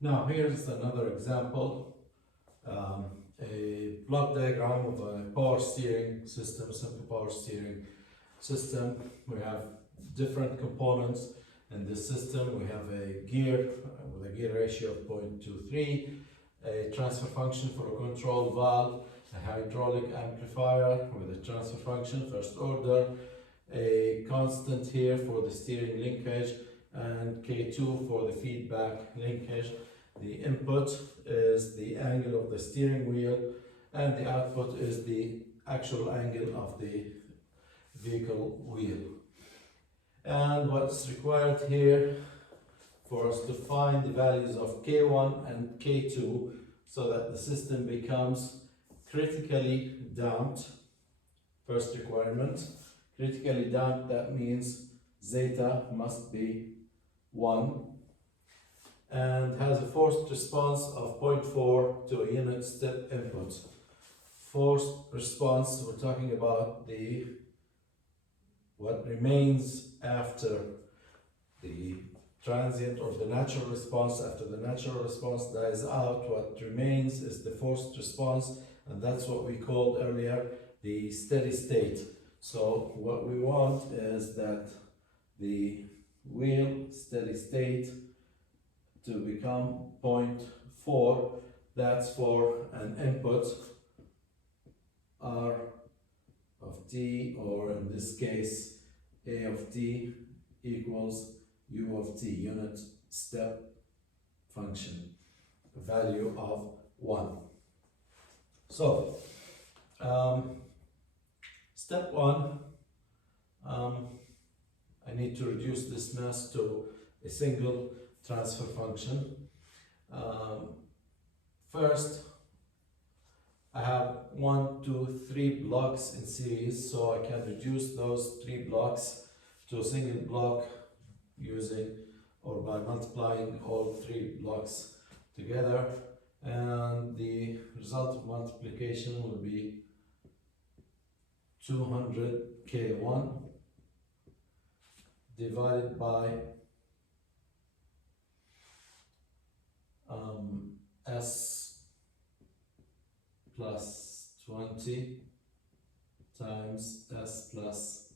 Now here's another example, a block diagram of a power steering system, simple power steering system. We have different components in this system. We have a gear with a gear ratio of 0.23, a transfer function for a control valve, a hydraulic amplifier with a transfer function, first order, a constant here for the steering linkage, and K2 for the feedback linkage. The input is the angle of the steering wheel, and the output is the actual angle of the vehicle wheel. And what's required here for us to find the values of K1 and K2 so that the system becomes critically damped. First requirement, critically damped, that means zeta must be 1 and has a forced response of 0.4 to a unit step input. Forced response, we're talking about what remains after the transient or the natural response. After the natural response dies out, what remains is the forced response, and that's what we called earlier the steady state. So what we want is that the wheel steady state to become 0.4, that's for an input R of t, or in this case A of t equals U of t, unit step function, value of 1. So step 1, I need to reduce this mass to a single transfer function. First, I have 1, 2, 3 blocks in series, so I can reduce those 3 blocks to a single block using or by multiplying all 3 blocks together, and the result of multiplication will be 200 K1 divided by S plus 20 times S plus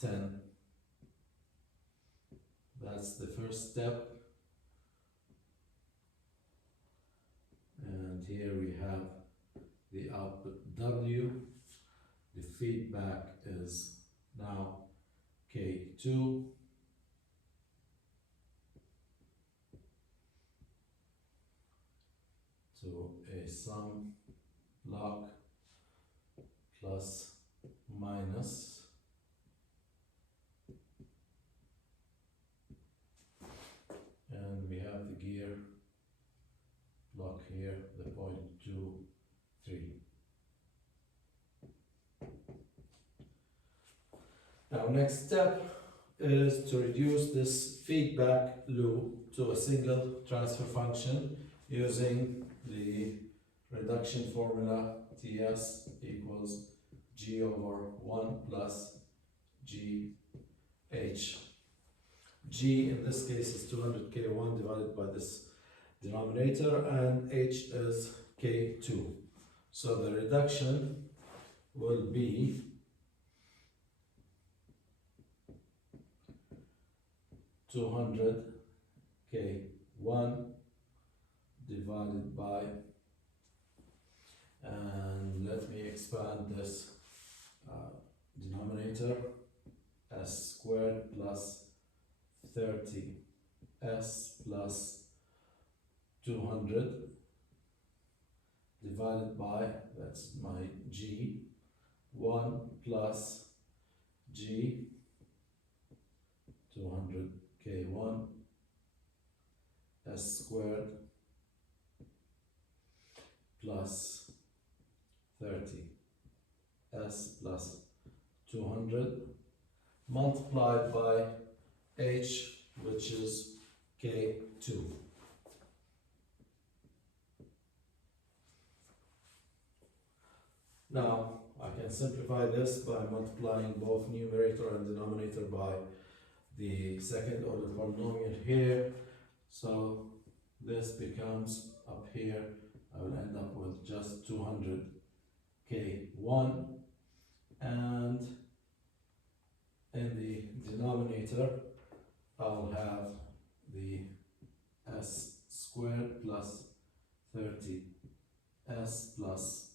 10. That's the first step. And here we have the output W. The feedback is now K2. So a sum block plus minus and we have the gear block here, the 0.23. Now next step is to reduce this feedback loop to a single transfer function using the reduction formula Ts equals G over 1 plus GH. G in this case is 200 K1 divided by this denominator, and H is K2. So the reduction will be 200 K1 divided by, and let me expand this denominator, S squared plus 30 S plus 200 divided by, that's my G, 1 plus G 200 K1 S squared plus 30 S plus 200 multiplied by H, which is K2. Now I can simplify this by multiplying both numerator and denominator by the second order polynomial here. So this becomes up here, I will end up with just 200 K1, and in the denominator I'll have the S squared plus 30S plus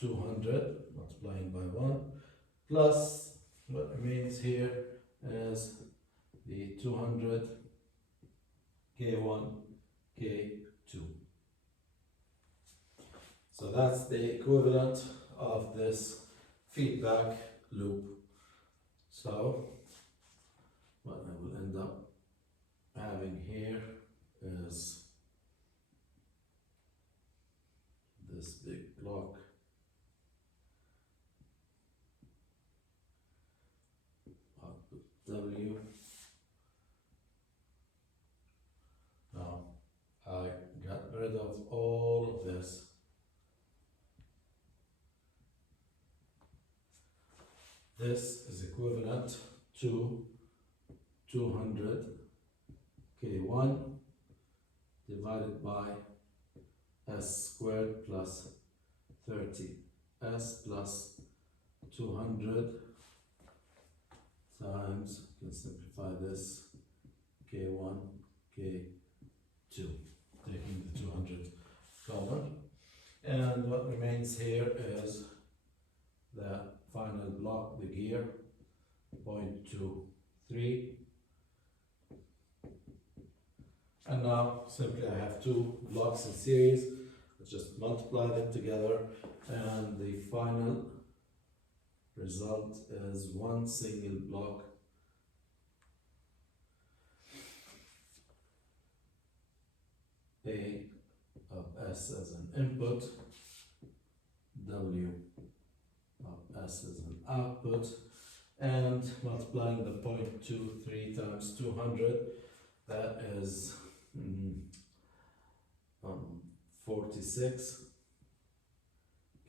200 multiplying by 1 plus what remains here is the 200 K1 K2. So that's the equivalent of this feedback loop. So what I will end up having here is this big block output W. Now I got rid of all of this. This is equivalent to 200 K1 divided by S squared plus 30S plus 200 times, you can simplify this, K1, K2, taking the 200 common. And what remains here is the final block, the gear, 0.23. And now simply I have two blocks in series, let's just multiply them together, and the final result is one single block A of S as an input, W of S as an output, and multiplying the 0.23 times 200, that is 46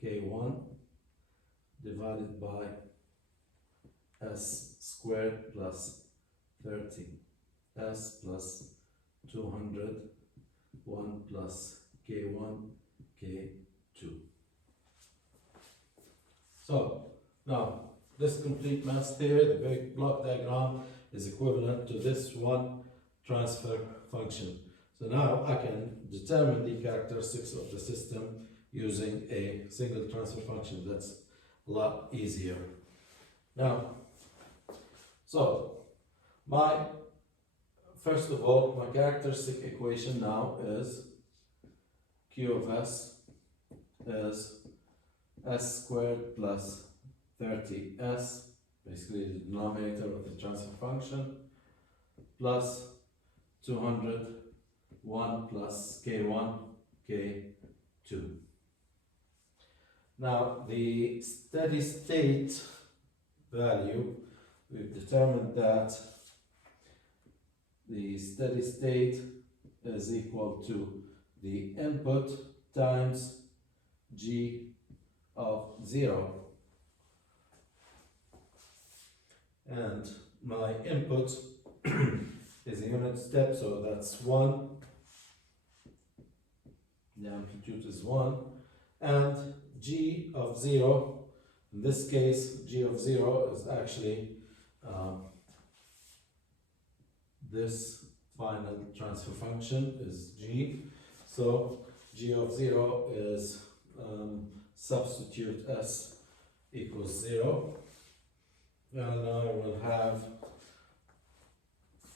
K1 divided by S squared plus 30S plus 200, 1 plus K1, K2. So now this complete mass theory, the big block diagram, is equivalent to this one transfer function. So now I can determine the characteristics of the system using a single transfer function. That's a lot easier. Now, so first of all, my characteristic equation now is Q of S is S squared plus 30S, basically the denominator of the transfer function, plus 200, 1 plus K1, K2. Now the steady state value, we've determined that the steady state is equal to the input times G of 0. And my input is a unit step, so that's 1. The amplitude is 1. And G of 0, in this case, G of 0 is actually this final transfer function is G. So G of 0 is substitute S equals 0. And now I will have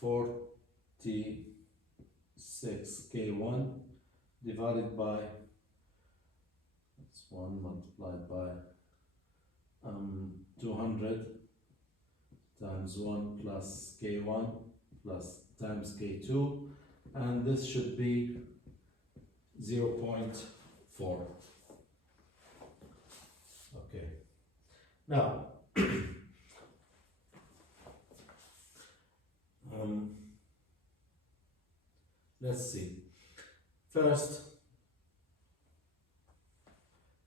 46 K1 divided by, that's 1 multiplied by 200 times 1 plus K1 plus times K2, and this should be 0.4. Okay, now let's see. First,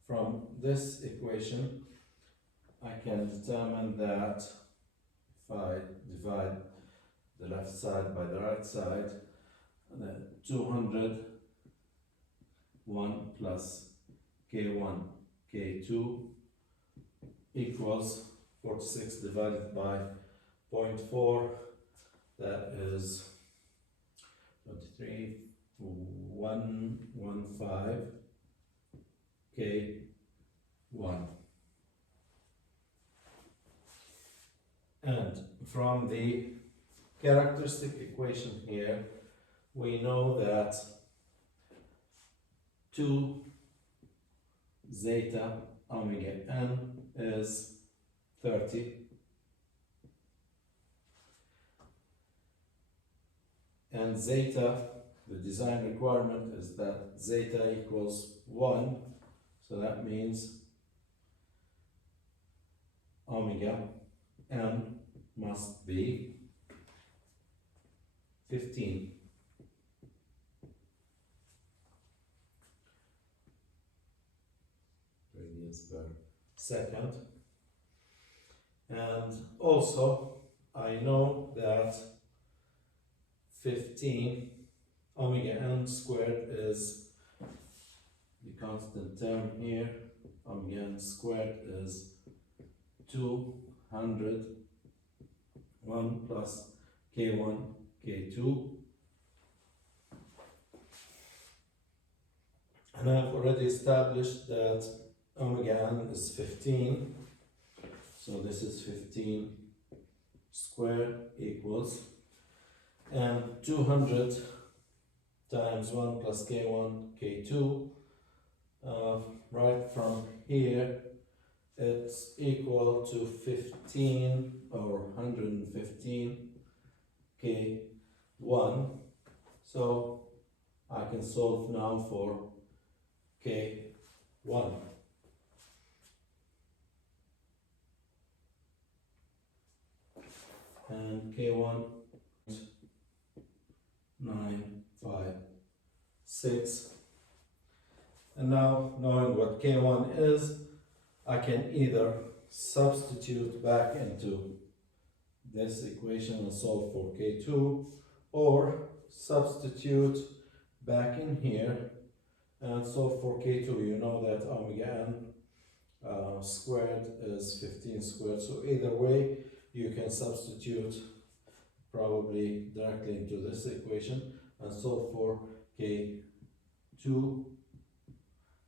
from this equation, I can determine that if I divide the left side by the right side, 200 1 plus K1 K2 equals 46 divided by 0.4, that is 23 115 K1. And from the characteristic equation here, we know that 2 zeta omega n is 30, and zeta, the design requirement is that zeta equals 1, so that means omega n must be 15. Radians per second. And also I know that 15 omega n squared is the constant term here. Omega n squared is 200 1 plus K1 K2, and I've already established that omega n is 15, so this is 15 squared equals, and 200 times 1 plus K1 K2, right from here it's equal to 15 or 115 K1, so I can solve now for K1. And K1 956. And now, knowing what K1 is, I can either substitute back into this equation and solve for K2, or substitute back in here and solve for K2. You know that omega n squared is 15 squared, so either way you can substitute probably directly into this equation and solve for K2,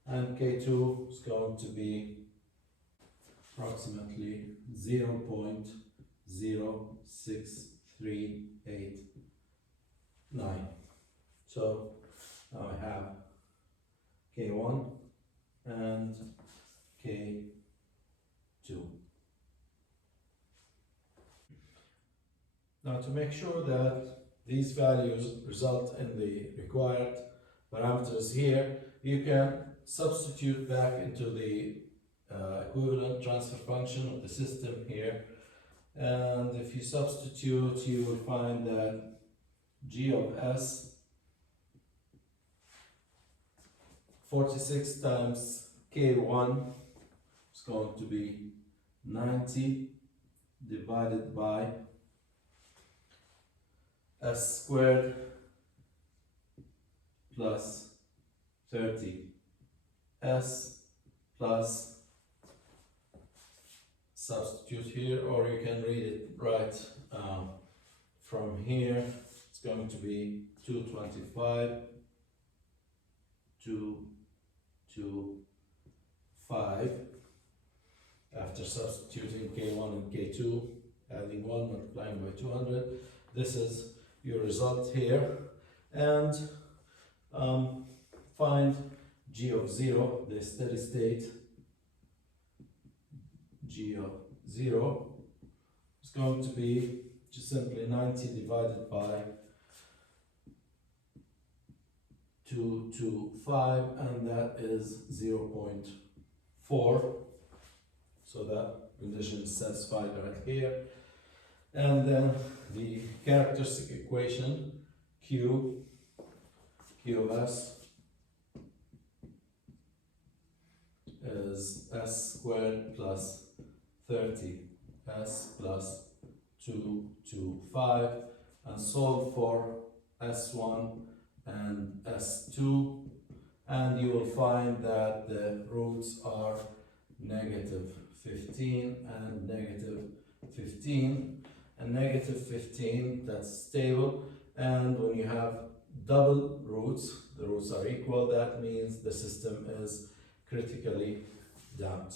and K2 is going to be approximately 0.06389. So now I have K1 and K2. Now, to make sure that these values result in the required parameters here, you can substitute back into the equivalent transfer function of the system here, and if you substitute, you will find that g of s 46 times k1 is going to be 90 divided by s squared plus 30 s plus, substitute here, or you can read it right from here. It's going to be 225 225 after substituting k1 and k2, adding 1, multiplying by 200. This is your result here, and find g of 0, the steady state. G of 0 is going to be just simply 90 divided by 225, and that is 0.4. So that condition is satisfied right here. And then the characteristic equation Q of S is S squared plus 30 S plus 225, and solve for S1 and S2, and you will find that the roots are negative 15 and negative 15, and negative 15, that's stable, and when you have double roots, the roots are equal, that means the system is critically damped.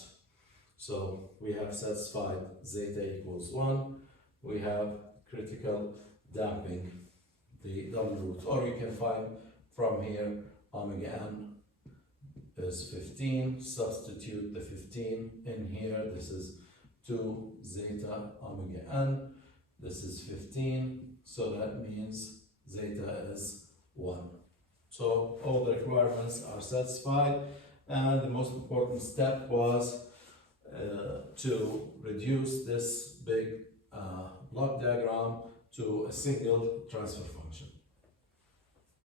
So we have satisfied zeta equals 1, we have critical damping, the double root, or you can find from here omega n is 15, substitute the 15 in here, this is 2 zeta omega n, this is 15, so that means zeta is 1. So all the requirements are satisfied, and the most important step was to reduce this big block diagram to a single transfer function.